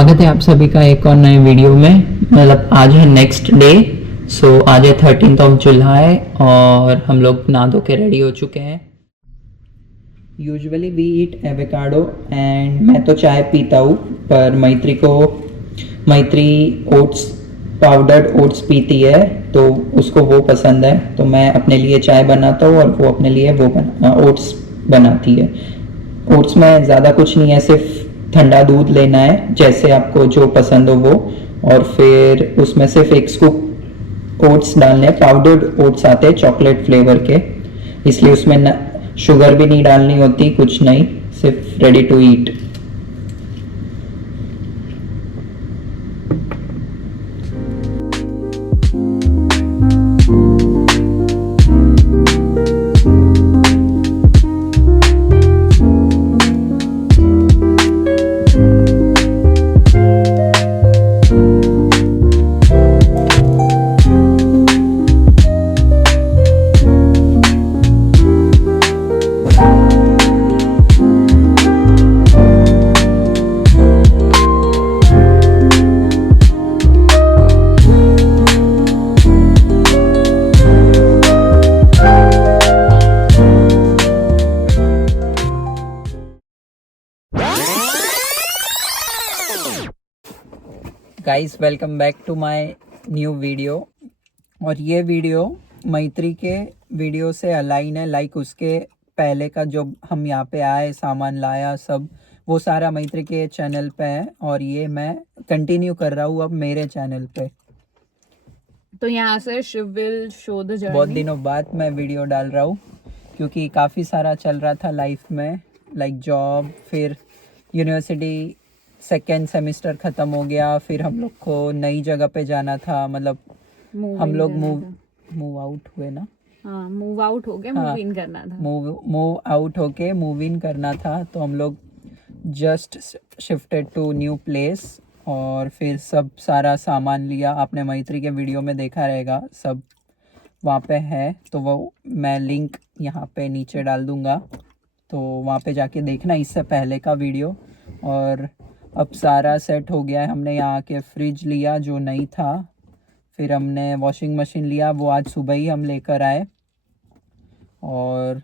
स्वागत है आप सभी का एक और नए वीडियो में। मतलब आज है नेक्स्ट डे। सो आज है 13 जुलाई और हम लोग नहा धो के रेडी हो चुके हैं। Usually we eat avocado and मैं तो चाय पीता हूँ, पर मैत्री ओट्स, पाउडर्ड ओट्स पीती है, तो उसको वो पसंद है। तो मैं अपने लिए चाय बनाता हूँ और वो अपने लिए ओट्स बनाती है। ओट्स में ज़्यादा कुछ नहीं है, सिर्फ ठंडा दूध लेना है, जैसे आपको जो पसंद हो वो, और फिर उसमें सिर्फ एक स्कूप ओट्स डालने हैं। पाउडर्ड ओट्स आते हैं चॉकलेट फ्लेवर के, इसलिए उसमें शुगर भी नहीं डालनी होती, कुछ नहीं, सिर्फ ready to eat. Guys, welcome back to my new video. और ये वीडियो मैत्री के वीडियो से अलाइन है। लाइक उसके पहले का जो हम यहाँ पे आए, सामान लाया, सब वो सारा मैत्री के चैनल पे है, और ये मैं कंटिन्यू कर रहा हूँ अब मेरे चैनल पे। तो यहाँ से Shiv will show the journey. बहुत दिनों बाद मैं वीडियो डाल रहा हूँ क्योंकि काफ़ी सारा चल रहा था लाइफ में, लाइक जॉब, फिर यूनिवर्सिटी सेकेंड सेमेस्टर ख़त्म हो गया, फिर हम लोग को नई जगह पे जाना था। मतलब हम लोग मूव आउट हुए ना। हाँ, मूव आउट हो गए, मूव इन करना था। मूव आउट होके मूव इन करना था, तो हम लोग just shifted to new place, और फिर सब सारा सामान लिया। आपने मैत्री के वीडियो में देखा रहेगा, सब वहाँ पे है, तो वो मैं लिंक यहाँ पे नीचे डाल दूँगा, तो वहाँ पे जाके देखना इससे पहले का वीडियो। और अब सारा सेट हो गया है। हमने यहाँ आके फ्रिज लिया जो नहीं था, फिर हमने वॉशिंग मशीन लिया, वो आज सुबह ही हम लेकर आए, और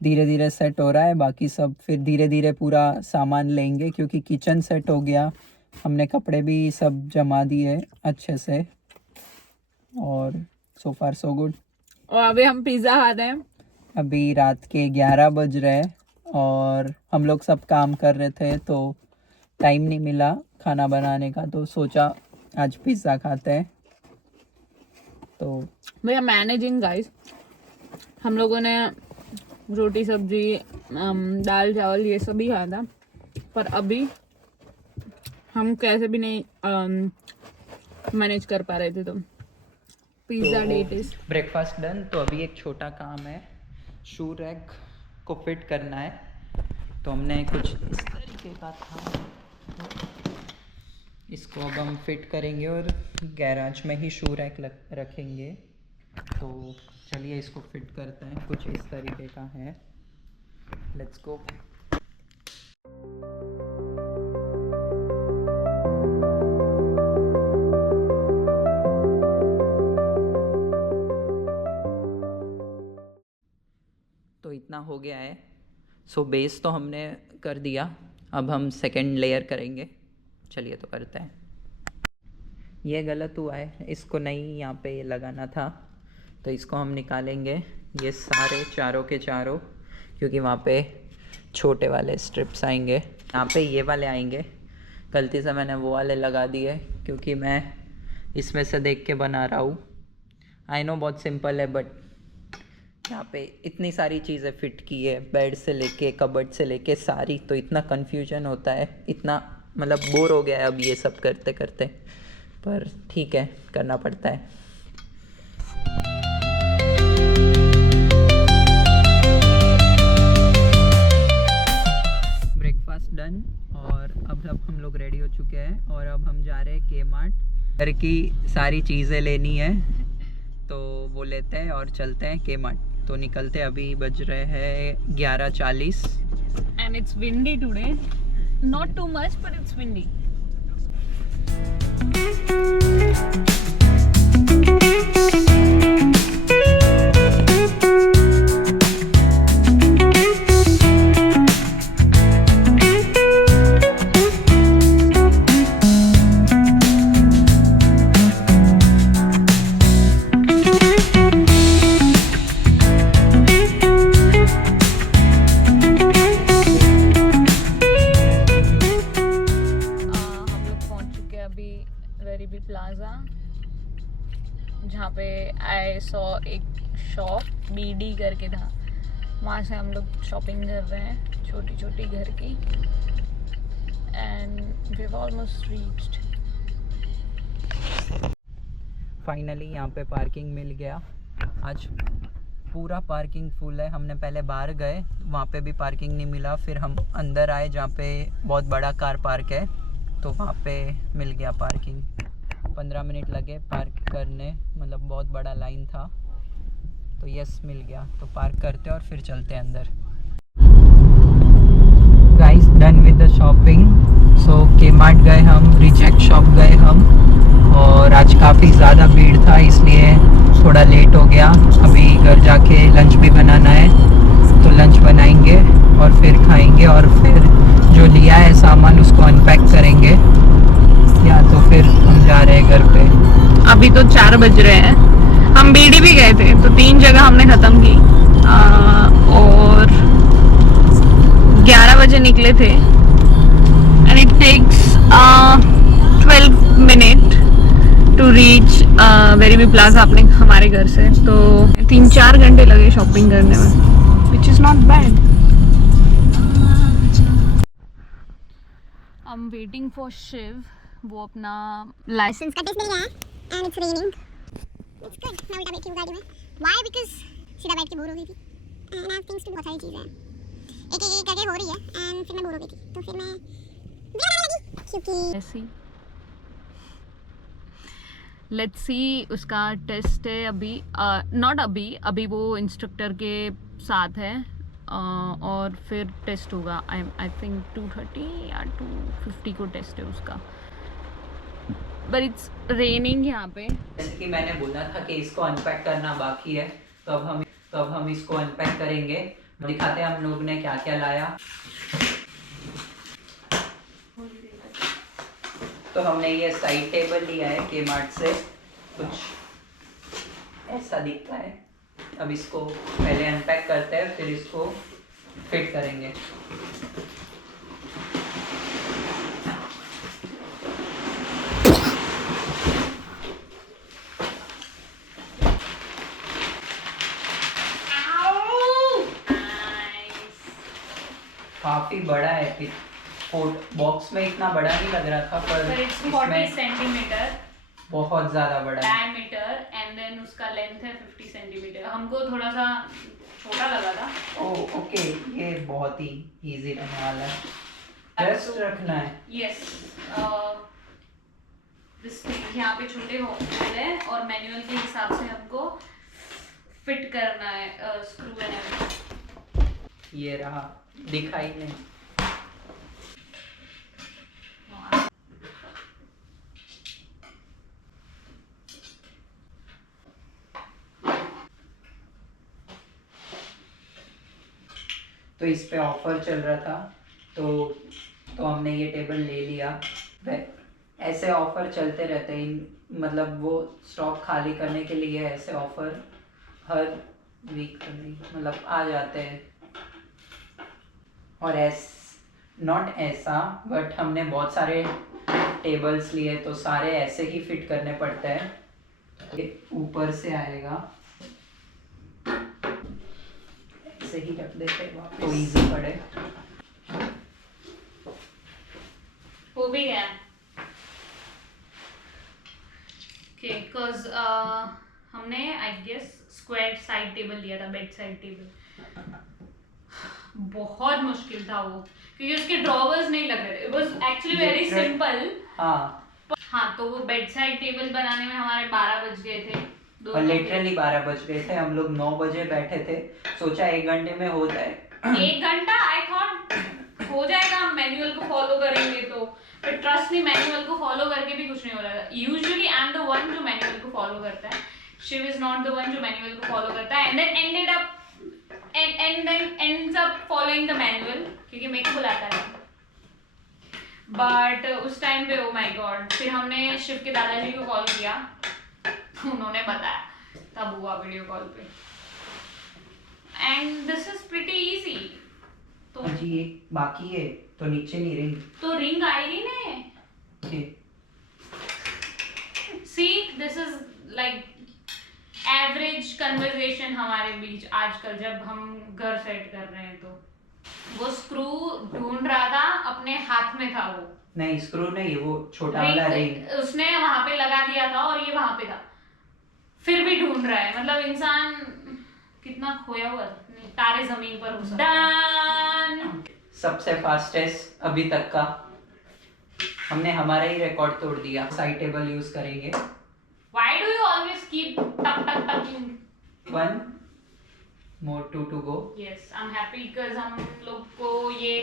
धीरे धीरे सेट हो रहा है। बाकी सब फिर धीरे धीरे पूरा सामान लेंगे, क्योंकि किचन सेट हो गया, हमने कपड़े भी सब जमा दिए अच्छे से, और सो फार सो गुड। और अभी हम पिज़्ज़ा खाते हैं। अभी रात के 11 बज रहे हैं और हम लोग सब काम कर रहे थे, तो टाइम नहीं मिला खाना बनाने का, तो सोचा आज पिज़्ज़ा खाते हैं। तो वी आर मैनेजिंग गाइस। हम लोगों ने रोटी सब्जी दाल चावल ये सब ही खाया था, पर अभी हम कैसे भी नहीं मैनेज कर पा रहे थे। तो pizza date is breakfast done. तो अभी एक छोटा काम है, शू रैक को फिट करना है। तो हमने कुछ इस तरीके का था, इसको अब हम फिट करेंगे और गैराज में ही शू रैक रखेंगे। तो चलिए इसको फिट करते हैं। कुछ इस तरीके का है, लेट्स गो। तो इतना हो गया है। सो बेस तो हमने कर दिया, अब हम सेकंड लेयर करेंगे। चलिए तो करते हैं। ये गलत हुआ है, इसको नहीं यहाँ पे लगाना था, तो इसको हम निकालेंगे, ये सारे चारों के चारों, क्योंकि वहाँ पे छोटे वाले स्ट्रिप्स आएंगे, यहाँ पे ये वाले आएंगे। गलती से मैंने वो वाले लगा दिए, क्योंकि मैं इसमें से देख के बना रहा हूँ। आई नो बहुत सिंपल है, बट यहाँ पे इतनी सारी चीज़ें फिट की है, बेड से लेके कबर्ड से लेके सारी, तो इतना कन्फ्यूजन होता है, इतना मतलब बोर हो गया है अब ये सब करते करते, पर ठीक है, करना पड़ता है। ब्रेकफास्ट डन, और अब हम लोग रेडी हो चुके हैं, और अब हम जा रहे हैं के-मार्ट। घर की सारी चीज़ें लेनी है, तो वो लेते हैं और चलते हैं के-मार्ट। तो निकलते, अभी बज रहे हैं 11:40 and it's windy today, not too much but it's windy. अभी वेरीबी प्लाजा, जहाँ पे आई सॉ एक शॉप बीडी करके था, वहाँ से हम लोग शॉपिंग कर रहे हैं छोटी छोटी घर की। And we have almost reached. Finally यहाँ पे पार्किंग मिल गया। आज पूरा पार्किंग फुल है। हमने पहले बाहर गए, वहाँ पे भी पार्किंग नहीं मिला, फिर हम अंदर आए जहाँ पे बहुत बड़ा कार पार्क है, तो वहाँ पे मिल गया पार्किंग। 15 मिनट लगे पार्क करने, मतलब बहुत बड़ा लाइन था, तो यस मिल गया। तो पार्क करते और फिर चलते हैं अंदर। Guys done with the shopping. So Kmart गए हम, रिचेक शॉप गए हम, और आज काफ़ी ज़्यादा भीड़ था इसलिए थोड़ा लेट हो गया। अभी घर जाके लंच भी बनाना है, तो लंच बनाएंगे और फिर खाएंगे, और फिर जो लिया है सामान उसको अनपैक करेंगे, या तो फिर हम जा रहे हैं घर पे। अभी तो 4 बज रहे हैं। हम बीडी भी गए थे, तो 3 जगह हमने ख़त्म की, और 11 बजे निकले थे। And it takes 12 minute to reach Werribee plaza अपने हमारे घर से, तो 3-4 घंटे लगे शॉपिंग करने में, which is not bad. I am waiting for Shiv, वो अपना लाइसेंस का टेस्ट नहीं आया and it's raining. It's good. मैं उल्टा बैठी हूँ गाड़ी में। व्हाई? बिकॉज़ सीधा बैठ के बोर हो गई थी and I have things to, बहुत सारी चीज़ें एक एक करके हो रही है एंड फिर मैं बोर हो गई थी, तो फिर मैं बनाने लगी क्योंकि ऐसी। लेट्स सी, उसका टेस्ट है अभी, नॉट अभी वो इंस्ट्रक्टर के साथ है, और फिर टेस्ट होगा। आई थिंक 230 या 250 को टेस्ट है उसका। बट इट्स रेनिंग यहाँ पे। जैसे कि मैंने बोला था कि इसको अनपैक करना बाकी है, तो अब हम इसको अनपैक करेंगे। दिखाते हैं हम लोग ने क्या क्या लाया। तो हमने ये साइड टेबल लिया है के-मार्ट से, कुछ ऐसा दिखता है। अब इसको पहले अनपैक करते हैं, फिर इसको फिट करेंगे। काफी बड़ा है, फिर बॉक्स में इतना बड़ा नहीं लग रहा था, पर इट्स 40 सेंटीमीटर बहुत ज्यादा बड़ा है। डायमीटर, एंड देन उसका लेंथ है 50 सेंटीमीटर। हमको थोड़ा सा छोटा लगा था। ओह ओके, ये बहुत ही इजी रहने वाला है, जस्ट रखना है। यस, यहाँ पे छोटे होल है और मैनुअल के हिसाब से हमको फिट करना है स्क्रू एंड। ये रहा, दिखाई नहीं। तो इस पे ऑफर चल रहा था, तो हमने ये टेबल ले लिया। ऐसे ऑफर चलते रहते हैं, मतलब वो स्टॉक खाली करने के लिए ऐसे ऑफर हर वीक मतलब आ जाते हैं। और नॉट ऐसा, बट हमने बहुत सारे टेबल्स लिए, तो सारे ऐसे ही फिट करने पड़ते हैं। ये ऊपर से आएगा, ऐसे ही रख देते हैं तो इजी पड़े। हो भी गया ओके, बिकॉज हमने I guess square side table लिया था, बेड साइड टेबल। बहुत मुश्किल था वो, क्योंकि उसके ड्रॉवर्स नहीं लग रहे थे। It was actually very simple. हाँ, तो वो बेड साइड टेबल बनाने में हमारे 12 बज गए थे। और लिटरली 12 बज गए थे। हम लोग 9 बजे बैठे थे, सोचा 1 घंटे में हो जाए। 1 घंटा आई थॉट हो जाएगा, हम मैनुअल को फॉलो करेंगे तो, बट ट्रस्ट मी, मैनुअल को फॉलो करके भी कुछ नहीं हो रहा था। Usually I am the one जो मैनुअल को फॉलो करता है, Shiv is not the one जो मैनुअल को फॉलो करता है, and then ends up following the manual, क्योंकि मेरे को बुलाता है। बट उस टाइम पे ओ माय गॉड, फिर हमने शिव के दादाजी को कॉल किया, उन्होंने बताया, तब हुआ वीडियो कॉल पे। And this is pretty easy. तो जी एक बाकी है, तो नीचे नहीं रिंग, तो रिंग आएगी ना। लाइक एवरेज कन्वर्सेशन हमारे बीच आजकल जब हम घर सेट कर रहे हैं, तो वो स्क्रू ढूंढ रहा था, अपने हाथ में था वो, नहीं स्क्रू नहीं, वो छोटा वाला रिंग उसने वहां पे लगा दिया था और ये वहां पे था, फिर भी ढूंढ रहा है। मतलब इंसान कितना खोया हुआ, तारे जमीन पर हो सकता है। सबसे फास्टेस्ट अभी तक का, हमने हमारा ही रिकॉर्ड तोड़ दिया। साइड टेबल यूज करेंगे। Why do you always keep tucking? 1 more 2 to go. Yes, I'm happy because हम लोग को ये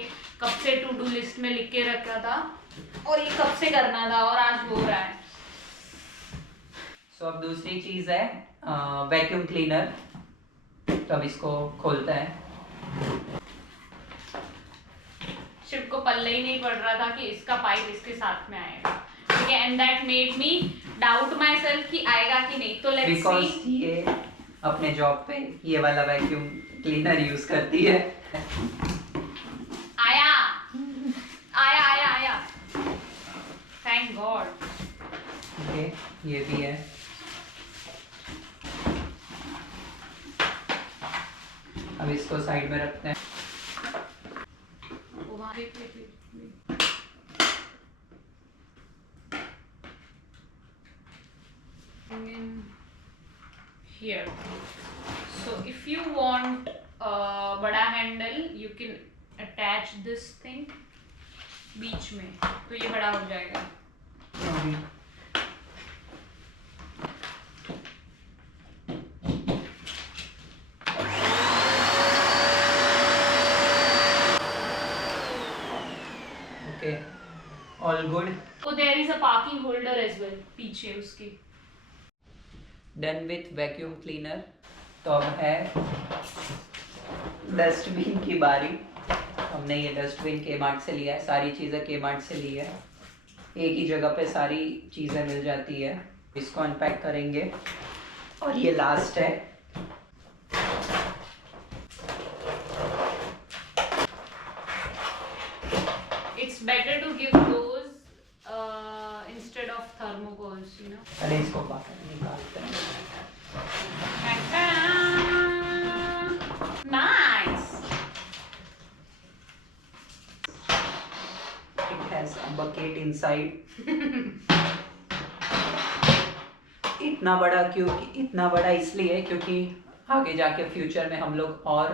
कब से टू डू लिस्ट में लिख के रखा था और ये कब से करना था और आज हो रहा है। सो अब दूसरी चीज है वैक्यूम क्लीनर। तो अब इसको खोलता है। शिव को पल्ले ही नहीं पड़ रहा था कि इसका पाइप इसके साथ में आएगा, ठीक है, and that made me doubt my self कि आएगा कि नहीं। तो लेट्स बिकॉज सी। ये अपने जॉब पे ये वाला वैक्यूम क्लीनर यूज करती है। आया आया आया आया, थैंक गॉड। ओके, ये भी है। अब इसको साइड में रखते हैं। In here, so if you want बड़ा handle, you can attach this thing बीच में, तो ये बड़ा हो जाएगा। Okay, all good. तो there is a parking holder as well पीछे उसके। Done with vacuum cleaner. तो अब है डस्टबिन की बारी। हमने ये डस्टबिन के-मार्ट से लिया है, सारी चीज़ें के-मार्ट से ली है। एक ही जगह पे सारी चीज़ें मिल जाती है। इसको अनपैक करेंगे और ये लास्ट है। It's better to give those instead of thermocols, you know. अरे इसको बाहर निकालते हैं। Nice. It has a bucket inside. इतना बड़ा इतना बड़ा इसलिए क्योंकि आगे जाके फ्यूचर में हम लोग और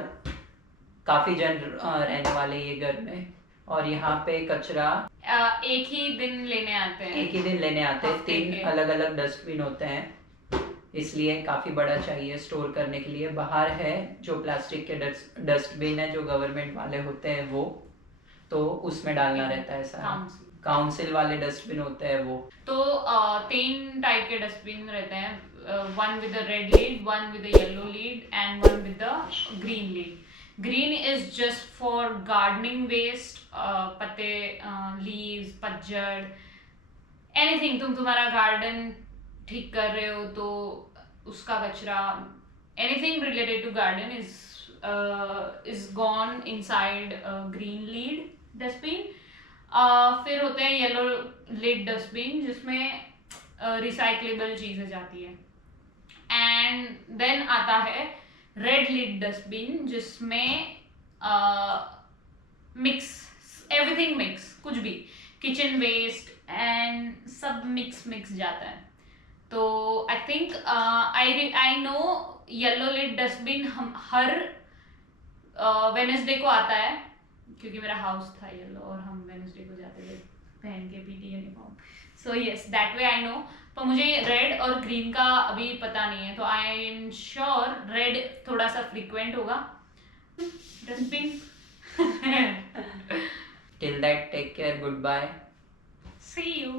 काफी जन रहने वाले ये घर में, और यहाँ पे कचरा एक ही दिन लेने आते हैं। एक ही दिन लेने आते हैं। हफ्ते 3 के। अलग अलग डस्टबिन होते हैं, इसलिए काफी बड़ा चाहिए स्टोर करने के लिए। बाहर है जो प्लास्टिक के डस्टबिन है जो गवर्नमेंट वाले होते हैं वो, तो उसमें डालना रहता है सारा। काउंसिल वाले डस्टबिन होते हैं वो। तो 3 टाइप के डस्टबिन रहते हैं, one with red lid, one with yellow lid and one with green lid. Green is just for gardening waste, पत्ते, लीव्स, पतझड़, एनीथिंग। तुम्हारा गार्डन ठीक कर रहे हो तो उसका कचरा, anything related to garden is gone inside green lid dustbin. फिर होते हैं येलो लिड डस्टबिन जिसमें रिसाइक्लेबल चीज़ें जाती है, एंड देन आता है रेड लिड डस्टबिन जिसमें मिक्स, एवरीथिंग मिक्स, कुछ भी, किचन वेस्ट एंड सब मिक्स जाता है। तो I think I know yellow lid dustbin हम हर वेडनेसडे को आता है, क्योंकि मेरा हाउस था येलो और हम वेडनेसडे को जाते थे पहन के PT uniform. So yes, that way I know. पर मुझे रेड और ग्रीन का अभी पता नहीं है, तो आई एम श्योर रेड थोड़ा सा फ्रीक्वेंट होगा dustbin. Till that, take care, goodbye. See you.